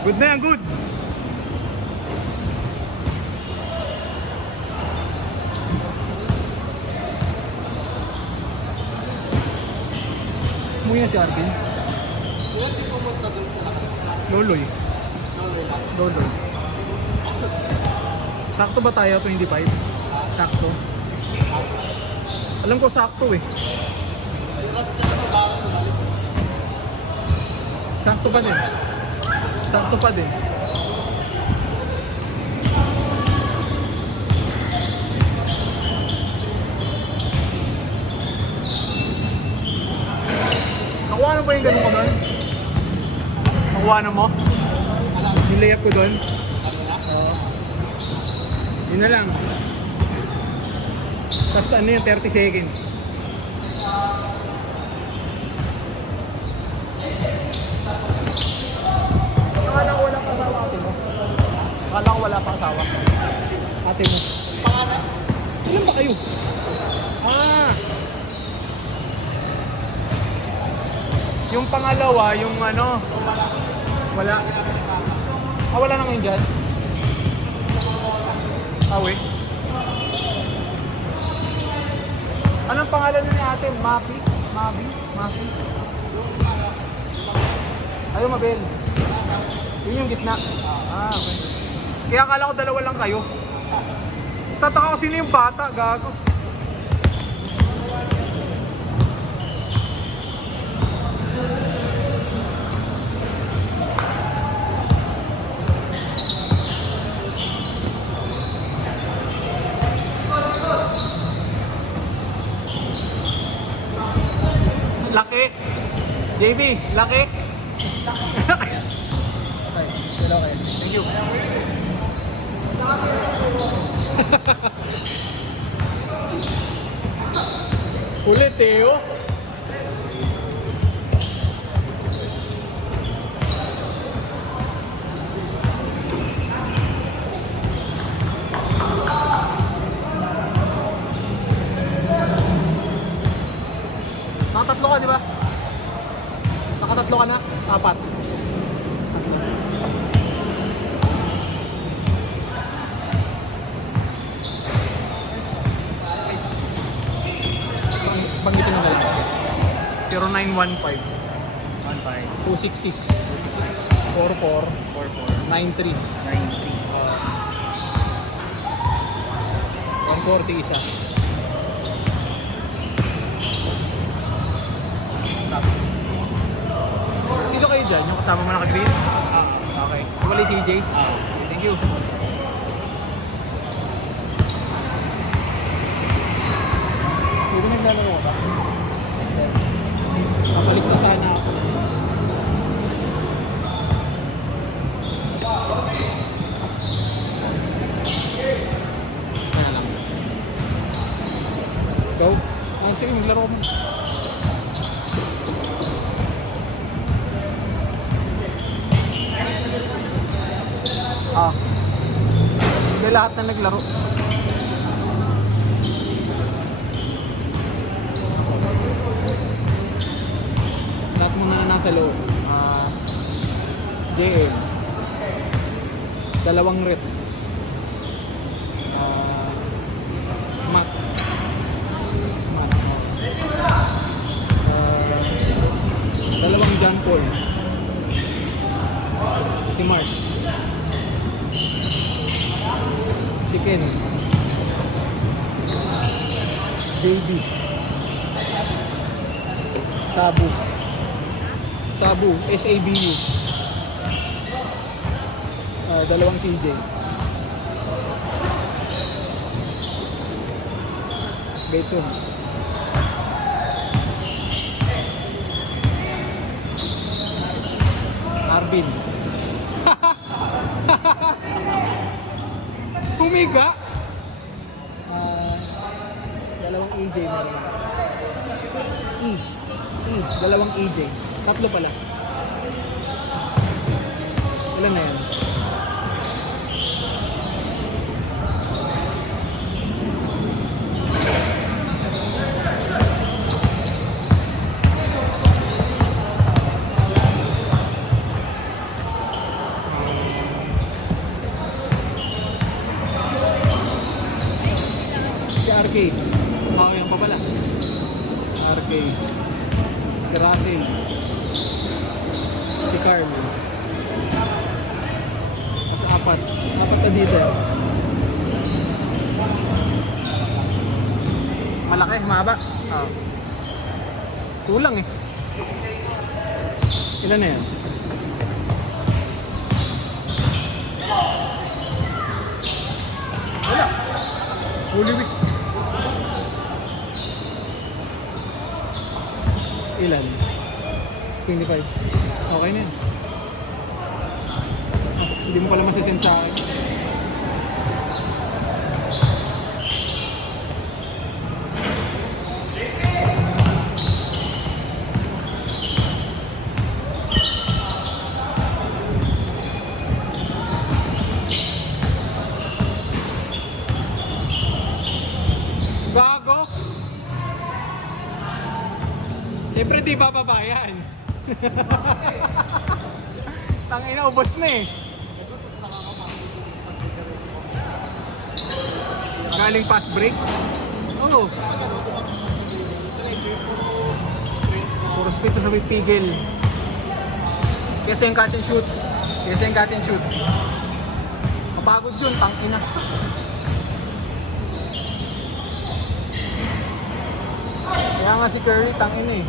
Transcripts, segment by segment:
Good na yan, good. Umuwi na si Arvin. Wala din pumunta doon sa nakalista. Loloy. Loloy. Sakto ba tayo? 25? Sakto. Alam ko sakto eh. Si Ras na sa bahay umalis. Sakto pa din. Sakto pa din. Nakuha na ba yung ganun ko doon? Nakuha na mo? Yung layup ko doon? Oo. Yun na lang. Tapos ano yung 30 seconds? Akala ko wala pa asawa ate mo. Akala ko wala pa asawa. Ate mo. Pangalan? Ilan ba kayo? Ah! Yung pangalawa, yung ano? Wala. Ah, wala na ngayon dyan? Awe. Anong pangalan ni ate? Mapi? Mabi? Mapi? Ayaw, Mabel. Yun yung gitna. Ah, okay. Kaya akala ko dalawa lang kayo. Tataka ko sino yung bata, gago. Laki. JB, laki. Okay, okay. Thank you. Ulit eh, oh. Nakatatlo ka, di ba? Nakatatlo ka na? Apat. Banggitin mo na lang. 0915 266 44 93 140 isa. Sino kayo dyan? Yung kasama mo naka-green? Okay. Wala si CJ? Thank you. Hindi ko naglalaro ka ba? Nakalis na sana ako. Ano lang. Go. Ah, sige, maglaro mo. Ah. Hindi lahat na naglaro. Lahat mo na nasa loob. JM. Dalawang red. Mat. Mat. Dalawang John Paul. Si Mark. Si Ken. Baby. Sabu. Sabu, SABU. Dalawang CJ. Beto. Arvin. Humiga. Dalawang AJ na rin. Dalawang AJ. Tatlo pala. Ilan na yan? RK. Oh, yan pa pala. RK. Si Russell. Si Carl. Mas apat. Apat na dito. Malaki, mahaba. Oh. Kulang eh. Ilan na yan? Wala. Holy week. Ilan? 25. Okay na yan. Oh, hindi mo pala masasend sa akin. Gago. Siyempre di papabayan. Tangina, ubos na eh. Galing pass break? Oo. Puro speed na may pigil. Kesa yung cut and shoot. Kesa yung cut and shoot. Mapagod yun, tangina. Kaya nga si Curry, tangina eh.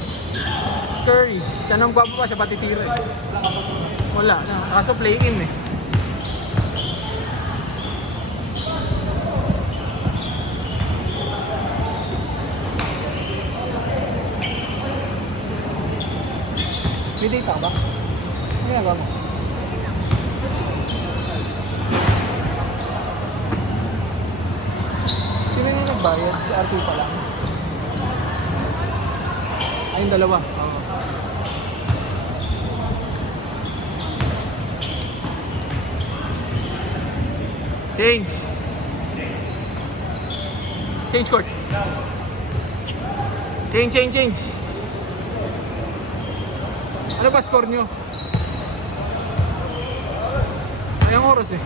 Curry, siya nang gwapo pa, siya pati tira eh. Wala, kaso play-in eh. May data ba? Ano ginagawa mo? Sino yung nagbayad? Si RT pa lang. Ay, yung dalawa. Change. Change court. Change. Ano ba score nyo? Ayang oras eh.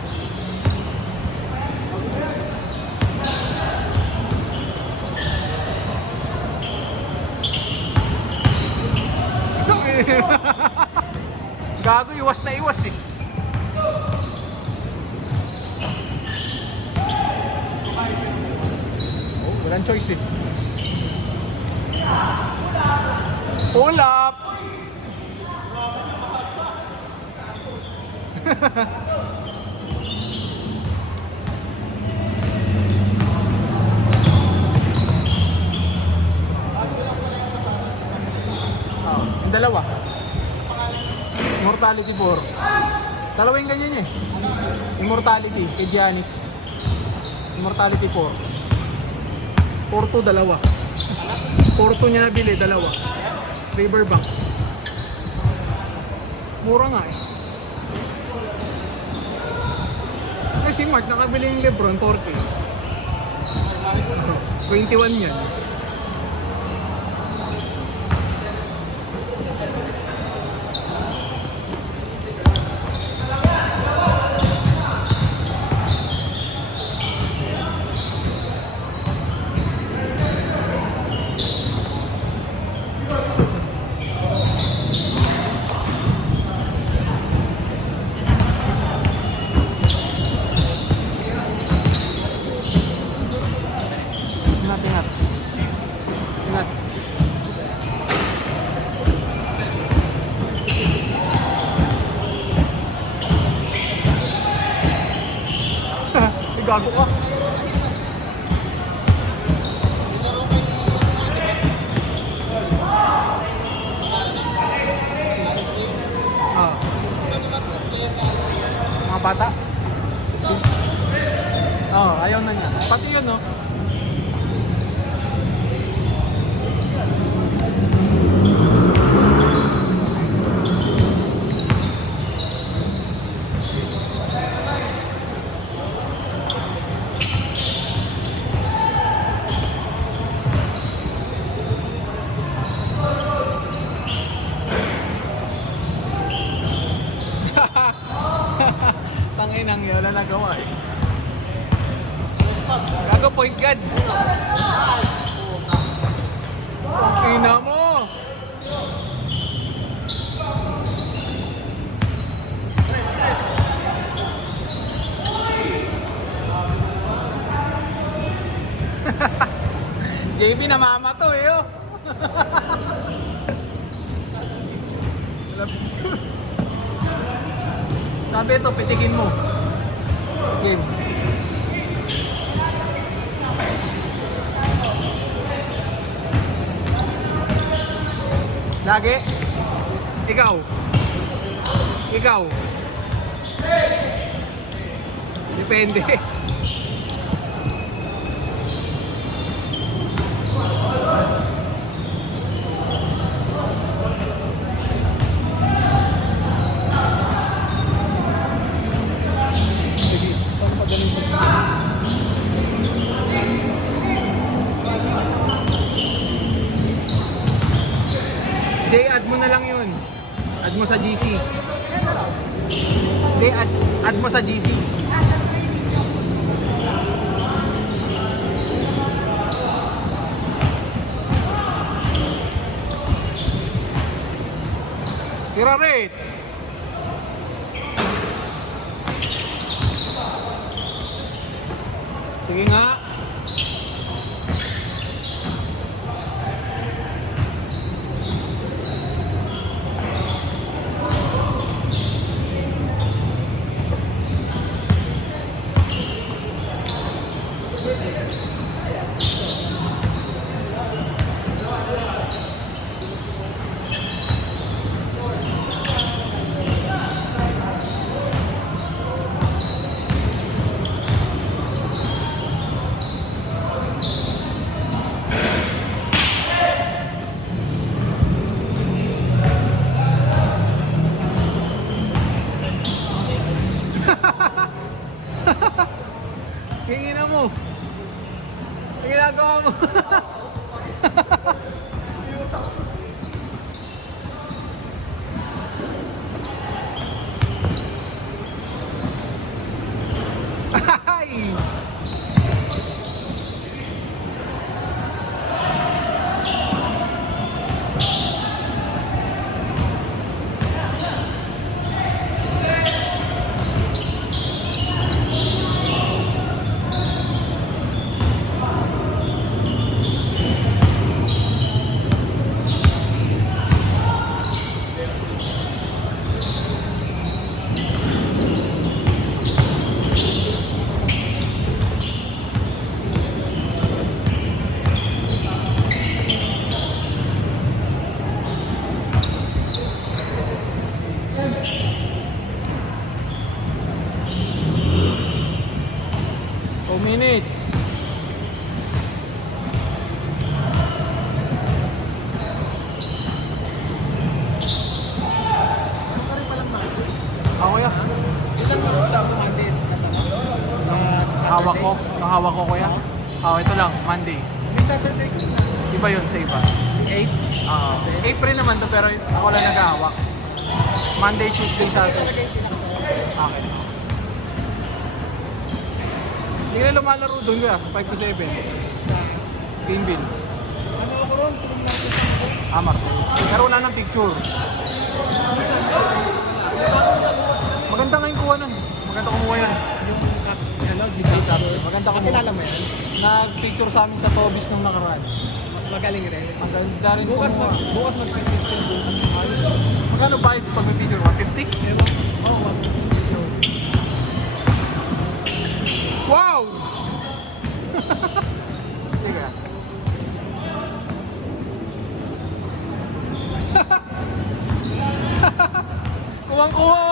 Gago, iwas na iwas eh. Oh, walang choice eh. Pull up! Yung dalawa. Immortality 4. Dalawa yung ganyan eh. Immortality kay Giannis. Immortality 4. 4-2 dalawa. 4-2 niya nabili, dalawa. Riverbank. Mura nga eh. Kasi si Mark nakabili yung Lebron 4K. 21 yan. Ingat. Gago ka. Mga bata. Ayaw na niya. Pati yun, no? Tanginang yun, wala nagawa eh. Gago point guard. Ang ina mo. JB na mama to eh oh. Sabi ito, pitikin mo. Sige. Lagi? Ikaw? Ikaw? Depende. Sige, saan pa galing mo? Jay, add mo na lang yun. Add mo sa GC. Jay, add mo sa GC. Tira rate. Sige nga. Hingin na mo. Ang ginagawa mo. Ay! Minutes. Ako ya. Hawak ko kuya. Ito lang, Monday. Iba yun sa iba. 8? April naman to pero ako lang naghahawak. Monday, Tuesday, Saturday. Okay. Hindi na lumalaro doon ka, 5 to 7. Greenville. Ano ako ron? Martes. Pero wala ng picture. Maganda nga yung kuha nun. Maganda kumuha yan. Maganda kumuha. Kilala mo yan? Nag-picture sa amin sa Tobis nung nakaraan. Magaling rin. Maganda rin Bukas kumuha. bukas mag-picture bukas. Magkano bayad pag may picture? 150? Oo, Wow! Sige. Kuwang-kuha!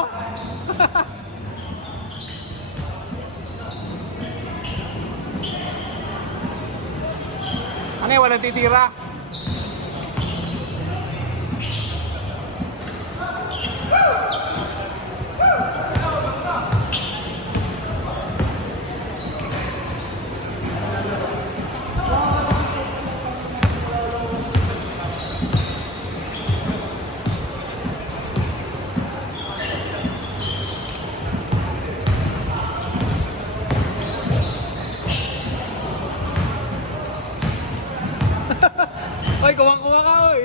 Ano yung walang titira? Oy, kuwang-kuwa ka, oy.